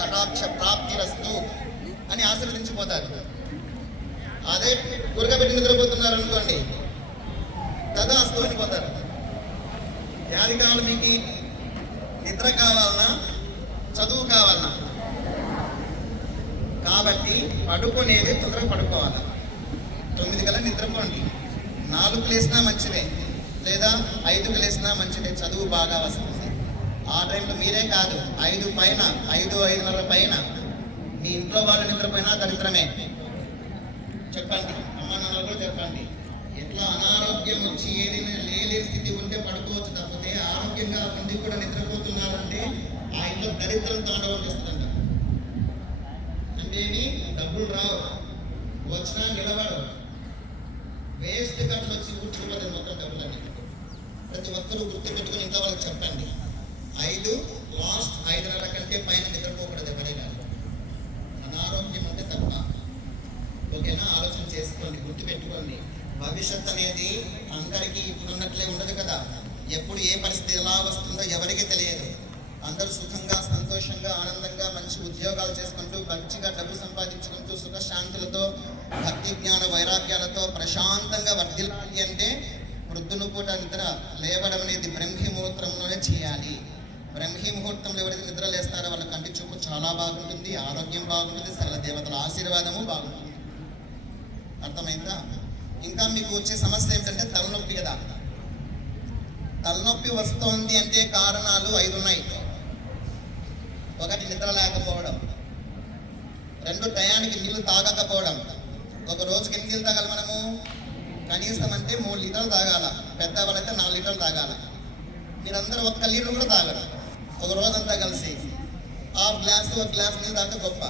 కటాక్ష ప్రాప్తిరస్తు అని ఆశీర్వదించిపోతారు. అదే గురకబెట్టి నిద్రపోతున్నారు అనుకోండి, తదాస్తు అని పోతారు. యాది కావాలి మీకు? నిద్ర కావాలన్నా చదువు కావాలన్నా? కాబట్టి పడుకునేది తొందరగా పడుకోవాలి. 9 కల్లా నిద్రపోండి. 4 లేసినా మంచిదే, లేదా 5 లేసినా మంచిదే, చదువు బాగా వస్తుంది. ఆ టైంలో మీరే కాదు, 5 పైన 5:30 పైన మీ ఇంట్లో వాళ్ళు నిద్రపోయినా దరిద్రమే. చెప్పండి, అమ్మ నాన్నలు కూడా చెప్పండి. ఎట్లా అనారోగ్యం వచ్చి ఏదైనా లేని స్థితి ఉంటే పడుకోవచ్చు, తప్పితే ఆరోగ్యంగా ఉండి కూడా నిద్రపోతున్నారంటే ఆ ఇంట్లో దరిద్రం తాండవం చేస్తుందంట. అంటే డబ్బులు రావు, వచ్చినా నిలబడవు, వేస్ట్ ఖర్చులు వచ్చి కూర్చుకుపోతుంది మొత్తం డబ్బులన్నీ. ప్రతి ఒక్కరూ గుర్తుపెట్టుకుని ఇంట్లో వాళ్ళకి చెప్పండి, 5:30 కంటే పైన నిద్రపోకూడదు ఎవరైనా, అనారోగ్యం ఉంటే తప్ప. ఓకేనా? ఆలోచన చేసుకోండి, గుర్తుపెట్టుకోండి. భవిష్యత్ అనేది అందరికీ ఇప్పుడున్నట్లే ఉండదు కదా. ఎప్పుడు ఏ పరిస్థితి ఎలా వస్తుందో ఎవరికీ తెలియదు. అందరూ సుఖంగా, సంతోషంగా, ఆనందంగా మంచి ఉద్యోగాలు చేసుకుంటూ, మంచిగా డబ్బు సంపాదించుకుంటూ, సుఖశాంతులతో, భక్తి జ్ఞాన వైరాగ్యాలతో ప్రశాంతంగా వర్ధిల్లాలి అంటే ప్రొద్దున పూట నిద్ర లేవడం అనేది బ్రహ్మీ ముహూర్తంలోనే చేయాలి. బ్రహ్మీ ముహూర్తంలో ఎవరైతే నిద్ర లేస్తారో వాళ్ళ కంటి చూపు చాలా బాగుంటుంది, ఆరోగ్యం బాగుంటుంది, సకల దేవతల ఆశీర్వాదము బాగుంటుంది. అర్థమైందా? ఇంకా మీకు వచ్చే సమస్య ఏంటంటే తలనొప్పి కదా. తలనొప్పి వస్తోంది అంటే కారణాలు 5 ఉన్నాయి. 1 నిద్ర లేకపోవడం, 2 టయానికి నీళ్లు తాగకపోవడం. ఒక రోజుకి ఎన్ని నీళ్ళు తాగాలి మనము? కనీసం అంటే 3 లీటర్లు తాగాల. పెద్దవాళ్ళైతే 4 లీటర్లు తాగాల. మీరందరూ 1 లీటర్ కూడా తాగరు. ఒక రోజంతా కలిసి 1/2 గ్లాసు 1 గ్లాసు నీళ్ళు తాగితే గొప్ప.